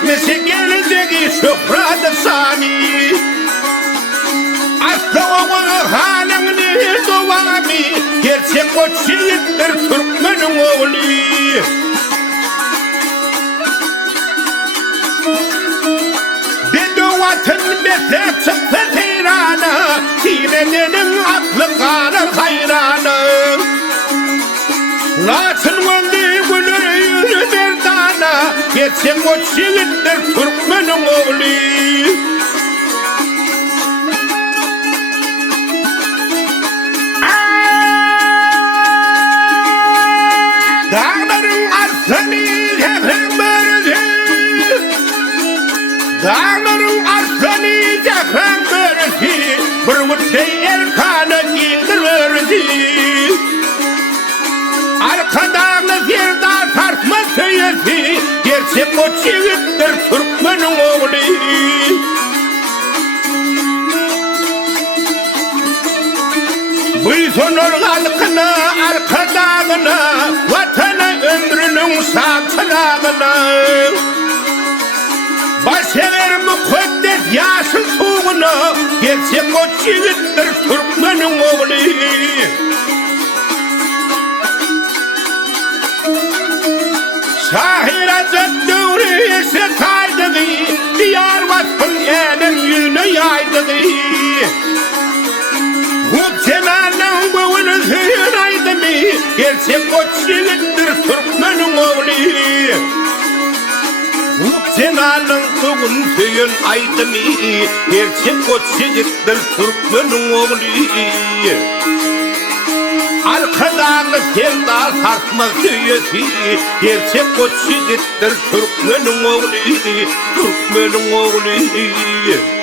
Geçmese geleceği şöhret sani Aslı oğlu halini duvami Gerçek o çiğittir Türkmen'in oğlu Dedi vatan bete çıktı teyrana Tinedenin aklı kanı hayrana Nasıl vali gülür yürü derdana Gerçek o çiğittir Türkmen'in oğlu Dağların arslanı zehrin börüzü Dağların arslanı zehrin börüzü Bir vütte erkanı giydirirdi Arkadağını zirda tartma söyesi Gerçek o çivittir Türkmen'in oğlu Buysun orgalıkına, arkadağına Vatana ömrünün satılağına Başeğer mukaddes yaşın suğuna Gerçek o çivittir Türkmen'in oğlu Şahir Azat Dövriyesi kaydığı Diyar vasfın elin yüzüne yaydığı Hupçemanın boğunu suyun aydığı Gerçek o çiğittir Türkmen'in oğlu Hupçemanın boğunu suyun aydığı Gerçek o çiğittir Türkmen'in oğlu Arkadağını sevda sarsma söyesi Gerçek o çiğittir Türkmen'in oğlu Türkmen'in oğlu